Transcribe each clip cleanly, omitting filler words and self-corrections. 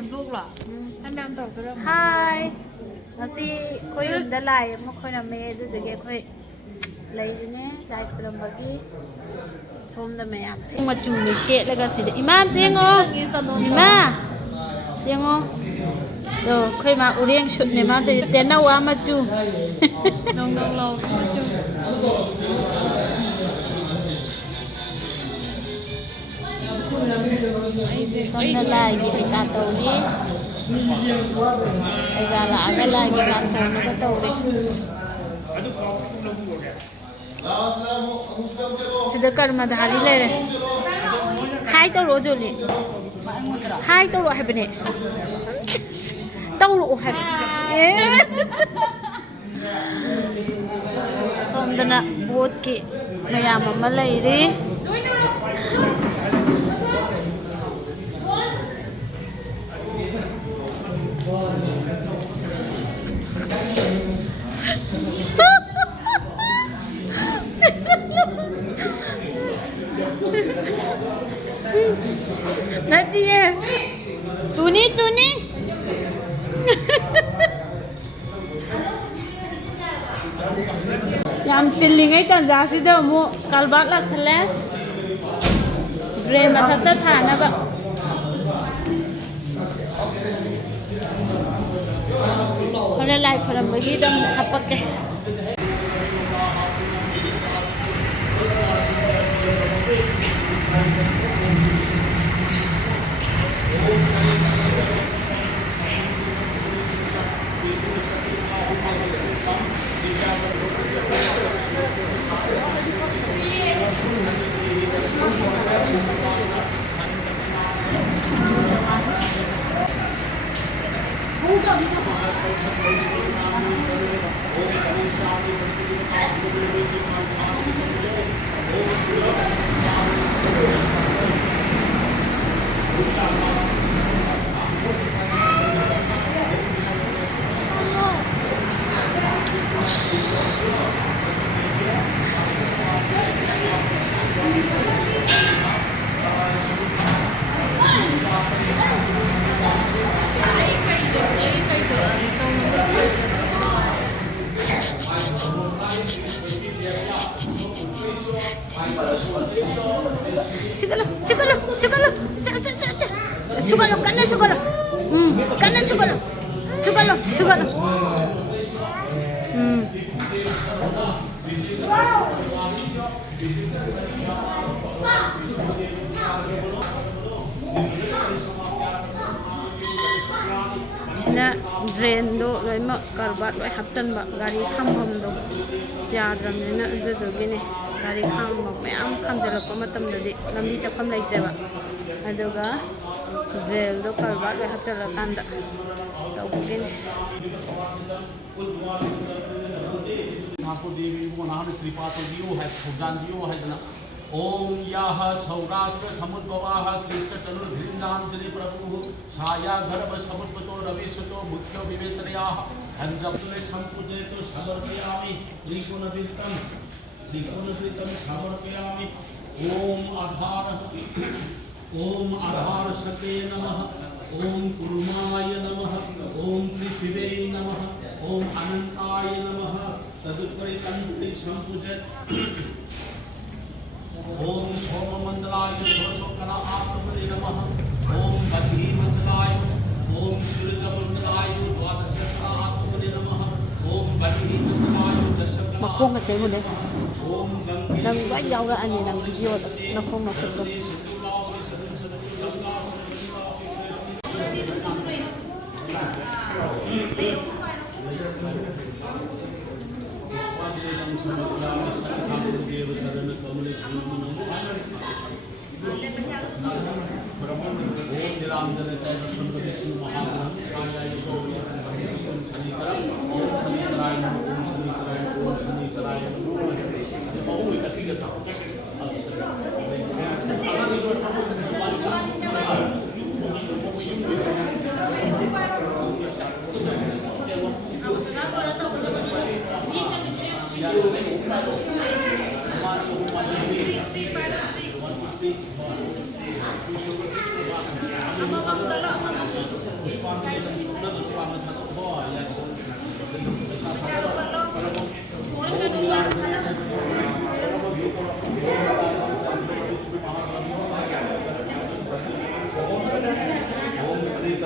น้ำลูกเหรอให้แม่ตอบก็เริ่ม Hi ngasi khoi da lai ma khoi na me du de ge khoi lai ne lai pram bagi som da me am sing ma chu ni she la ga si de imam tengo ima tengo do khoi ma urieng shut ne ma de te na wa ma chu nong nong lo ma chu som da lai gi be ka to ri ai ga la ga lai gi ka so na ka to ri sida karma dhari le re hai to ro jo le hai to ro hai bne to ro hai somdana bot ki mayam ama lai ri Nanti ya, tuni. Yang silingai tan jasi dah mu kalbat lak sele, brain macam tu thana ba. Kalau like kalau bagi dah apa ke? Sugalo, kanan sugalo. Kanan sugalo. Sugalo. Sina drain do loi ma karbat loi hapchan ba gari kham do ya dram ne na du du gine gari kham ba mayam kham jara pa matam dadi lambi chapam laite ba aduga vel do karbat loi hapchala kanda to gine Thakur देवी को नाम कृपा तो दियो है भगवान दियो है जना ओम याह सौराष्ट्र समुद्भवाह कृष्ण तनु धृंदाम जनि प्रभु छाया गर्भ समुद्भतो रविसुतो मुख्य विवेतनयाः अंजप्ले संपूजे तो समर्पयामि त्रिगुणवितम समर्पयामि ओम आधार सते नमः ओम कुरुमाय नमः ओम पृथिवे नमः ओम अनंताय नमः तदुपरि तंत्रि संपूजे ओम सोम मंडलाय षोडशोकरा आत्मने नमः ओम बद्री मंडलाय ओम सूरज मंडलाय द्वादशोकरा आत्मने नमः ओम Badri मंडलाय दशकरा makong ka mo de ओम Gange nang ba yaw ra ani nang video na kong makot ko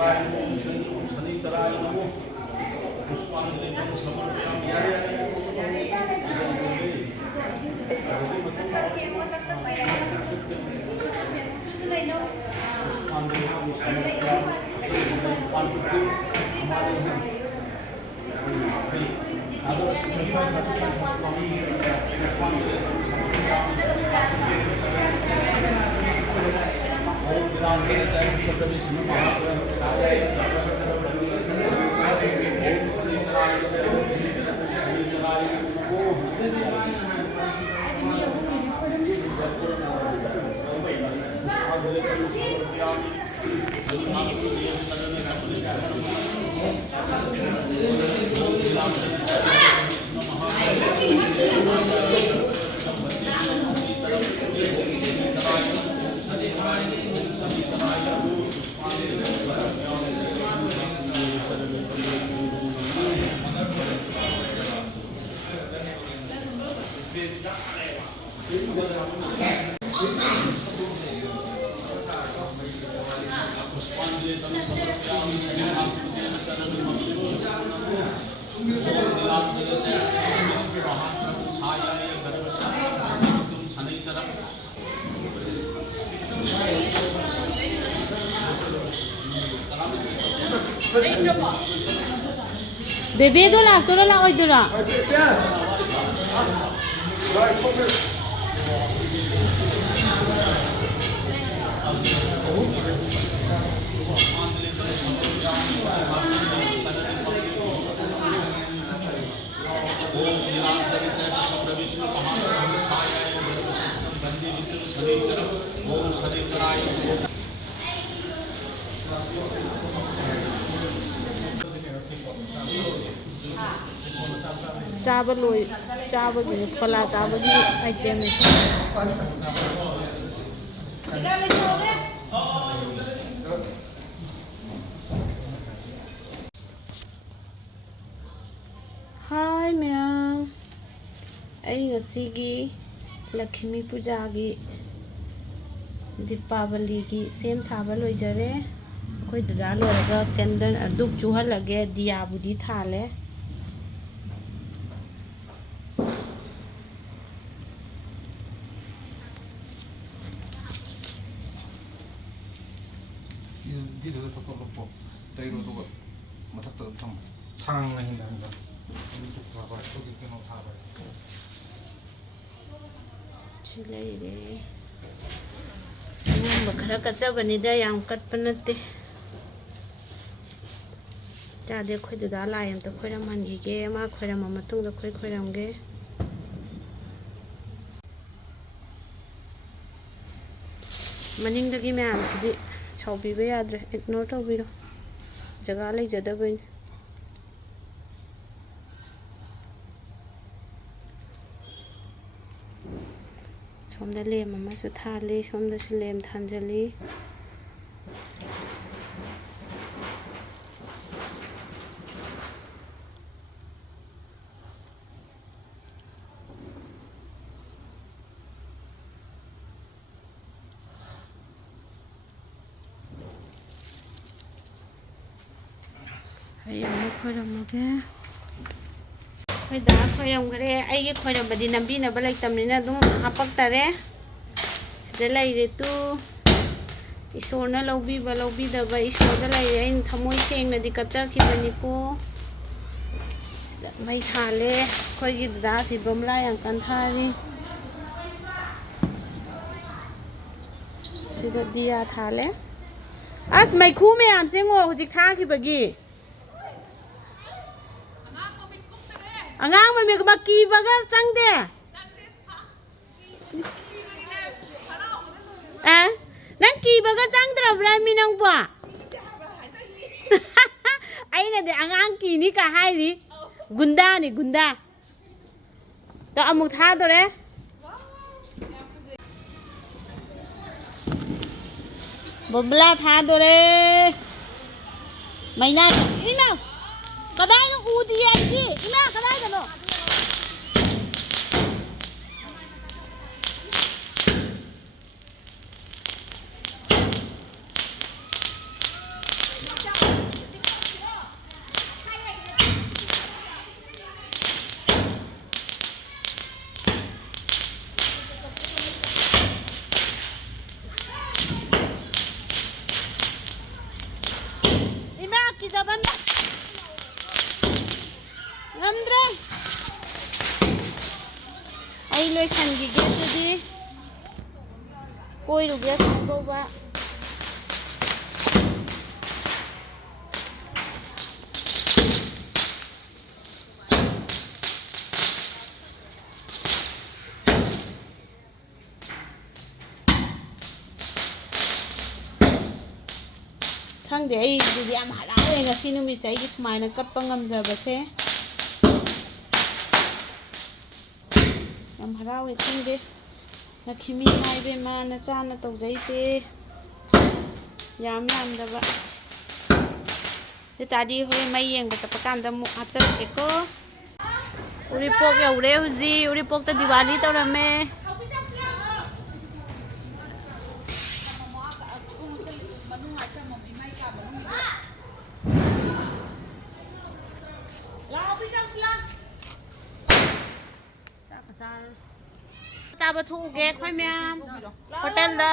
शनिचराय नमो शनिचराय नमो पुष्पांजलि समर्पयामि यारे बेबी तो लाक्तोरा लाओइदुरा चावल लोई चावल भी फला चावल भी आइटम है हाय मैम आई ngasiगी लक्ष्मी पूजा की दीपावली की सेम साबा लोइजरे अखोई ददा लोरगा कैंडल दुक चुहलगे दिया बुदी थाले खरा कच्चबनीदा याम कटप नते चादे खोई ददा लाय अमत खोरम हनगिगे मा खोरम मतुंग दा खोई खोरमगे मनिंगदगी मैम सिदी छौबीबे याद्रे इग्नोर तौबिरो जगह लेजदबैन सोमदा लेम अमसु थाले सोमदासु लेम थांजली खोरमगे खोदा खोरमगरे आइगे खोरमबदी नंबीनब लेतमनिना दुम हापक्तरे सिदा लैरे तु ईश्वरना लौबीबा लौबीदबा ईश्वरदा लैरे आइन थमोय सेंगनदी कपचाखिबनिको सिदा मई थाले खोइगी ददा सि बमला यांकन थारी सिदा दिया थाले अस मैखू मैम सेंगो हुजिक थाखिबगी अंगांग में मक्की बगल चंगदे नंग की बगल चंगद्रब्रा मी नंगबो आइना दे अंगांग की नि का हाइरि गुंडा नि गुंडा तो अमुक था दोरे बबला था दोरे मैना इना कदाई न उदिया की इना कदाई दनो ꯀꯤꯖꯕꯅ ꯉꯝꯗ꯭ꯔꯦ ꯑꯩ ꯂꯣꯏꯁꯟꯈꯤꯒꯦ ꯑꯗꯨꯗꯤ ꯀꯣꯏꯔꯨꯒꯦ ꯁꯨꯝꯕꯧꯕ ꯈꯪꯗꯦ ꯑꯩꯗꯨꯗꯤ ꯌꯥꯝ ꯍꯔꯥꯎꯋꯦ ꯉꯁꯤ ꯅꯨꯃꯤꯠꯁꯦ ꯑꯩꯒꯤ ꯁꯨꯃꯥꯏꯅ ꯀꯠꯄ ꯉꯝꯖꯕꯁꯦ ꯌꯥꯝ ꯍꯔꯥꯎꯋꯦ ꯈꯪꯗꯦ ꯂꯛꯈꯤꯃꯤ ꯏꯃꯥ ꯆꯥꯅ ꯇꯧꯖꯩꯁꯦ ꯌꯥꯝꯗꯕ ꯑꯗꯨꯇꯥꯔꯗꯤ ꯍꯣꯔꯦꯟ ꯃꯩ ꯌꯦꯡꯕ ꯆꯠꯄ ꯀꯥꯟꯗ ꯑꯃꯨꯛ ꯍꯥꯞꯆꯔꯛꯀꯦꯀꯣ ꯎꯔꯤꯄꯣꯛ ꯌꯧꯔꯦ ꯍꯧꯖꯤꯛ ꯎꯔꯤꯄꯣꯛꯇ ꯗꯤꯋꯥꯂꯤ ꯇꯧꯔꯝꯃꯦ ꯆꯥꯕ ꯊꯣꯛꯎꯒꯦ ꯑꯩꯈꯣꯏ ꯃꯌꯥꯝ ꯍꯣꯇꯦꯜꯗ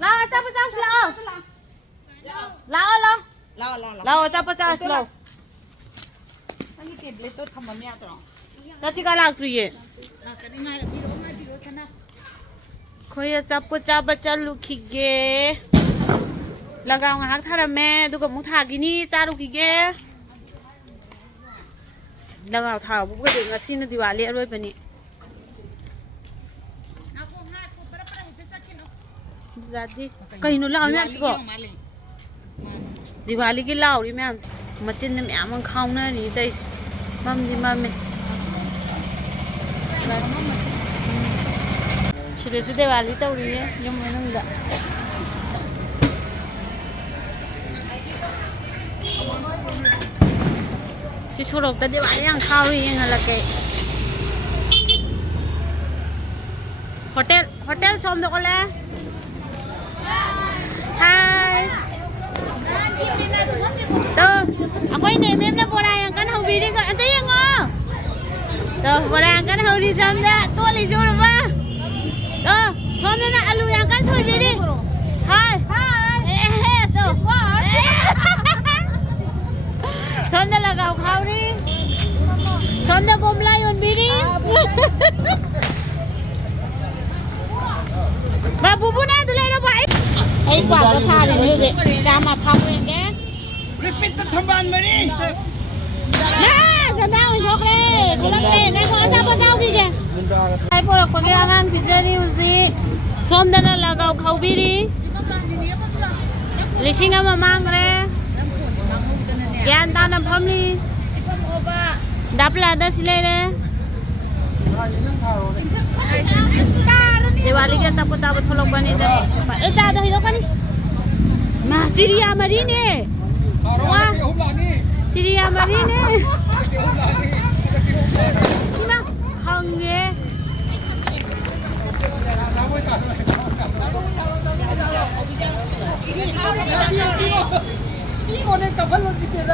ꯂꯥꯛꯑꯣ ꯑꯆꯥꯄꯣꯠ ꯆꯥꯎꯁꯤ ꯂꯥꯛꯑꯣ ꯑꯆꯥꯄꯣꯠ ꯆꯥꯁꯤ ꯂꯥꯛꯑꯣ ꯅꯠꯇꯤꯀꯥ ꯂꯥꯛꯇ꯭ꯔꯤꯌꯦ ꯑꯩꯈꯣꯏ ꯑꯆꯥꯄꯣꯠ ꯆꯥꯕ ꯆꯠꯂꯨꯈꯤꯒꯦ ꯂꯒꯥꯎ ꯉꯥꯏꯍꯥꯛ ꯊꯥꯔꯝꯃꯦ ꯑꯗꯨꯒ ꯑꯃꯨꯛ ꯊꯥꯈꯤꯅꯤ ꯆꯥꯔꯨꯈꯤꯒꯦ ꯂꯒꯥꯎ ꯊꯥꯕꯕꯨꯗꯤ ꯉꯁꯤꯅ ꯗꯤꯋꯥꯂꯤ ꯑꯔꯣꯏꯕꯅꯤ ꯀꯩꯅꯣ ꯂꯥꯎꯔꯤ ꯃꯌꯥꯝꯁꯤꯕꯣ ꯗꯤꯋꯥꯂꯤꯒꯤ ꯂꯥꯎꯔꯤ ꯃꯌꯥꯝꯁꯦ ꯃꯆꯤꯟꯗ ꯃꯌꯥꯝ ꯑꯃ ꯈꯥꯎꯅꯔꯤ ꯑꯇꯩꯁꯦ ꯃꯝꯗꯤ ꯃꯝꯃꯦ ꯁꯤꯗꯁꯨ ꯗꯤꯋꯥꯂꯤ ꯇꯧꯔꯤꯌꯦ ꯌꯨꯝ ꯃꯅꯨꯡꯗ ꯁꯤ ꯁꯣꯔꯣꯛꯇ ꯗꯤꯋꯥꯂꯤ ꯌꯥꯝ ꯈꯥꯎꯔꯤ ꯌꯦꯡꯍꯜꯂꯛꯀꯦ ꯍꯣꯇꯦꯜ ꯁꯣꯝꯗ ꯑꯣꯜꯂꯦ ꯍꯥꯏ ꯑꯩꯈꯣꯏ ꯅꯦꯃꯦꯝꯅ ꯕꯣꯔꯥ ꯌꯥꯝ ꯀꯟꯅ ꯍꯧꯕꯤꯔꯤ ꯑꯝꯇ ꯌꯦꯡꯉꯣ ꯕꯣꯔꯥ ꯌꯥꯝ ꯀꯟꯅ ꯍꯧꯔꯤ ꯁꯣꯝꯗ ꯇꯣꯠꯂꯤꯁꯤ ꯎꯔꯕ ꯁꯣꯝꯗꯅ ꯑꯂꯨ ꯌꯥꯝ ꯀꯟꯅ ꯁꯣꯏꯕꯤꯔꯤ ꯍꯥꯏ ꯁꯣꯝꯗ ꯂꯒꯥꯎ ꯈꯥꯎꯔꯤ ꯁꯣꯝꯗ ꯕꯣꯝꯕ꯭ꯂꯥ ꯌꯣꯟꯕꯤꯔꯤ ꯕꯨꯕꯨꯅ ꯑꯗꯨ ꯂꯩꯔꯕ ꯑꯩ ꯀ꯭ꯋꯥꯛꯇ ꯊꯥꯔꯤꯅꯤ ꯍꯧꯖꯤꯛ ꯆꯥꯝꯃ ꯐꯥꯎꯔꯦꯡꯒꯦ ꯔꯤꯄꯤꯠꯇ ꯊꯝꯕꯥꯜ ꯃꯔꯤ ꯁꯟꯗꯥ ꯑꯣꯏꯊꯣꯛꯈ꯭ꯔꯦ ꯊꯣꯛꯂꯛꯈ꯭ꯔꯦ ꯉꯥꯏꯈꯣ ꯑꯆꯥꯄꯣꯠ ꯆꯥꯎꯈꯤꯒꯦ ꯑꯩ ꯄꯣꯔꯛꯄꯒꯤ ꯑꯉꯥꯡ ꯄꯤꯖꯔꯤ ꯍꯧꯖꯤꯛ ꯁꯣꯝꯗꯅ ꯂꯒꯥꯎ ꯈꯥꯎꯕꯤꯔꯤ 1,000 ꯃꯥꯡꯈ꯭ꯔꯦ ꯒ꯭ꯌꯥꯟ ꯇꯥꯅ ꯐꯝꯂꯤ ꯗꯥꯄꯂꯥꯗ ꯁꯤ ꯂꯩꯔꯦ ꯗꯤꯋꯥꯂꯤꯒꯤ ꯑꯆꯥꯄꯣꯠ ꯆꯥꯕ ꯊꯣꯛꯂꯛꯄꯅꯤꯗ ꯑꯦ ꯆꯥꯗ ꯍꯩꯗꯣꯛꯀꯅꯤ ꯃꯥ ꯆꯤꯔꯤꯌꯥ ꯃꯔꯤꯅꯦ ꯆꯤꯔꯤꯌꯥ ꯃꯔꯤꯅꯦ ꯏꯃꯥ ꯈꯪꯉꯦ 이거는 가발로 찍게다.